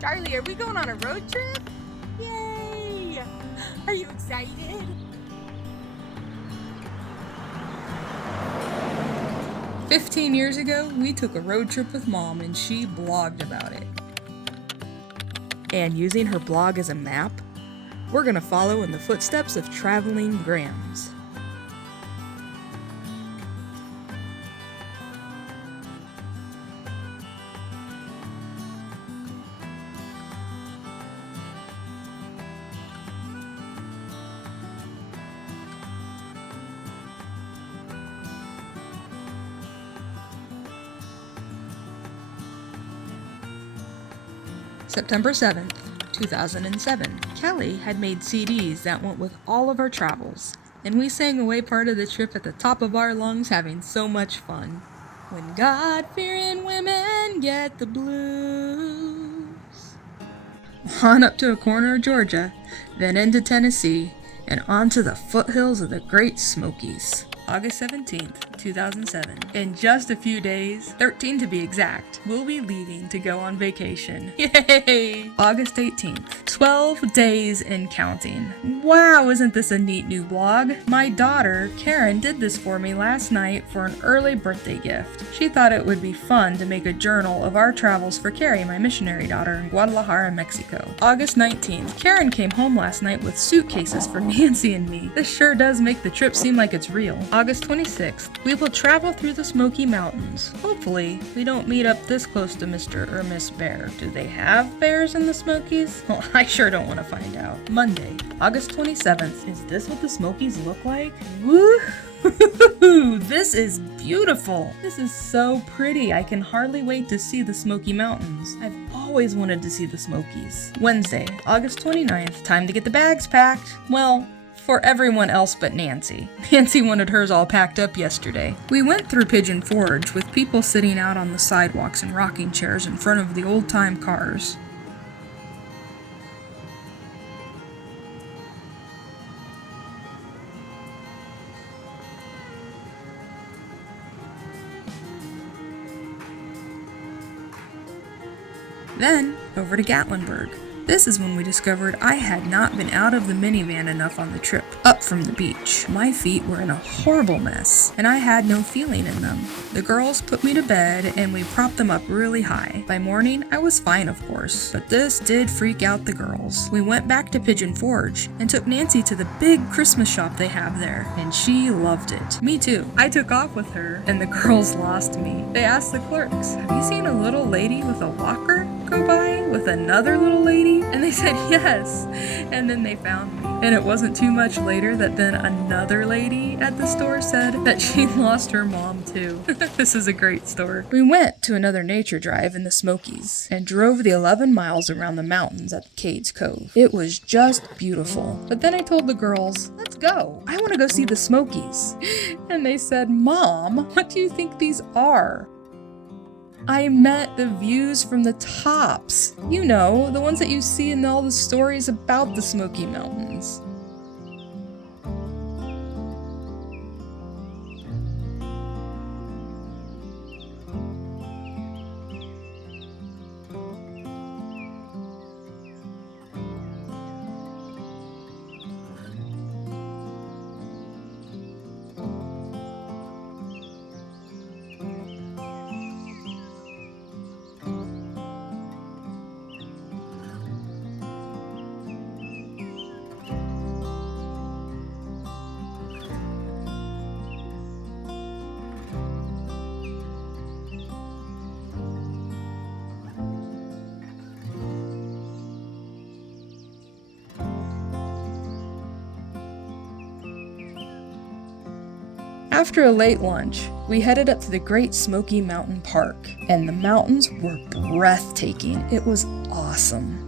Charlie, are we going on a road trip? Yay! Are you excited? 15 years ago, we took a road trip with Mom and she blogged about it. And using her blog as a map, we're gonna follow in the footsteps of traveling Grams. September 7th, 2007. Kelly had made CDs that went with all of our travels, and we sang away part of the trip at the top of our lungs, having so much fun. When God-fearing women get the blues. On up to a corner of Georgia, then into Tennessee, and onto the foothills of the Great Smokies. August 17th, 2007. In just a few days, 13 to be exact, we'll be leaving to go on vacation. Yay! August 18th, 12 days and counting. Wow, isn't this a neat new blog? My daughter, Karen, did this for me last night for an early birthday gift. She thought it would be fun to make a journal of our travels for Carrie, my missionary daughter in Guadalajara, Mexico. August 19th, Karen came home last night with suitcases for Nancy and me. This sure does make the trip seem like it's real. August 26th, we will travel through the Smoky Mountains. Hopefully, we don't meet up this close to Mr. or Miss Bear. Do they have bears in the Smokies? Well, I sure don't want to find out. Monday, August 27th. Is this what the Smokies look like? Woo! This is beautiful. This is so pretty. I can hardly wait to see the Smoky Mountains. I've always wanted to see the Smokies. Wednesday, August 29th. Time to get the bags packed. Well, for everyone else but Nancy. Nancy wanted hers all packed up yesterday. We went through Pigeon Forge with people sitting out on the sidewalks in rocking chairs in front of the old-time cars. Then, over to Gatlinburg. This is when we discovered I had not been out of the minivan enough on the trip up from the beach. My feet were in a horrible mess, and I had no feeling in them. The girls put me to bed, and we propped them up really high. By morning, I was fine, of course, but this did freak out the girls. We went back to Pigeon Forge and took Nancy to the big Christmas shop they have there, and she loved it. Me too. I took off with her, and the girls lost me. They asked the clerks, "Have you seen a little lady with a walker go by with another little lady?" And they said yes. And then they found me. And it wasn't too much later that then another lady at the store said that she lost her mom too. This is a great story. We went to another nature drive in the Smokies and drove the 11 miles around the mountains at Cade's Cove. It was just beautiful. But then I told the girls, "Let's go. I want to go see the Smokies." And they said, "Mom, what do you think these are?" I meant the views from the tops. You know, the ones that you see in all the stories about the Smoky Mountains. After a late lunch, we headed up to the Great Smoky Mountain Park, and the mountains were breathtaking. It was awesome.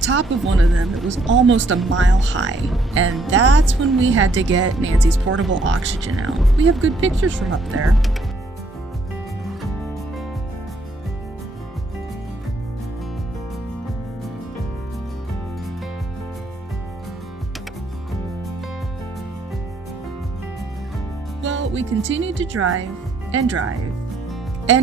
top of one of them, it was almost a mile high. And that's when we had to get Nancy's portable oxygen out. We have good pictures from up there. Well, we continued to drive and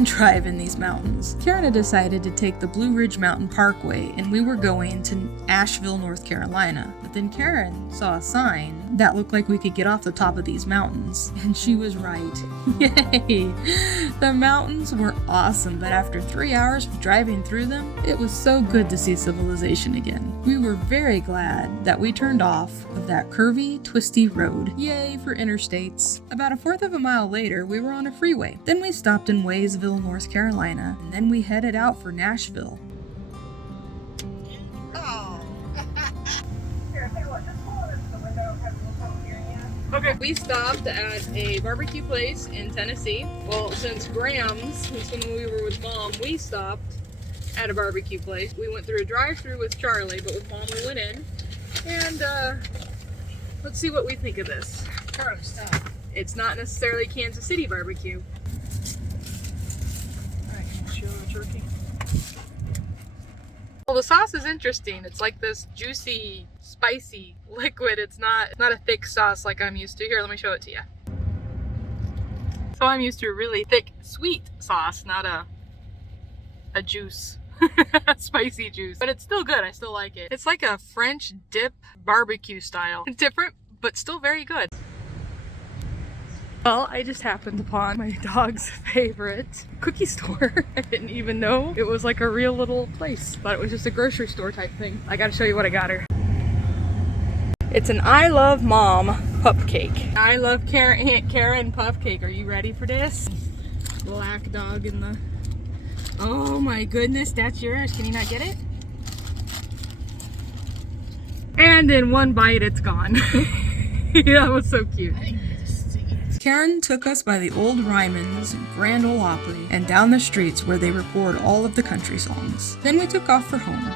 drive in these mountains. Karen had decided to take the Blue Ridge Mountain Parkway, and we were going to Asheville, North Carolina. But then Karen saw a sign that looked like we could get off the top of these mountains, and she was right. Yay! The mountains were awesome, but after 3 hours of driving through them, it was so good to see civilization again. We were very glad that we turned off of that curvy, twisty road. Yay for interstates. About 1/4 of a mile later, we were on a freeway. Then we stopped in Waysville, North Carolina, and then we headed out for Nashville. Okay, we stopped at a barbecue place in Tennessee. Well, since Graham's, when we were with Mom, we stopped at a barbecue place. We went through a drive-thru with Charlie, but with Mom we went in. And let's see what we think of this. It's not necessarily Kansas City barbecue. Alright, show the turkey. Well, the sauce is interesting. It's like this juicy, spicy liquid. It's not a thick sauce like I'm used to. Here, let me show it to you. So I'm used to a really thick, sweet sauce, not a juice. Spicy juice. But it's still good. I still like it. It's like a French dip barbecue style. Different, but still very good. Well, I just happened upon my dog's favorite cookie store. I didn't even know it was like a real little place. Thought it was just a grocery store type thing. I gotta show you what I got her. It's an I Love Mom Pupcake. I Love Karen Pupcake. Are you ready for this? Black dog in the... Oh my goodness, that's yours. Can you not get it? And in one bite, it's gone. That was so cute. Karen took us by the old Ryman's Grand Ole Opry and down the streets where they record all of the country songs. Then we took off for home.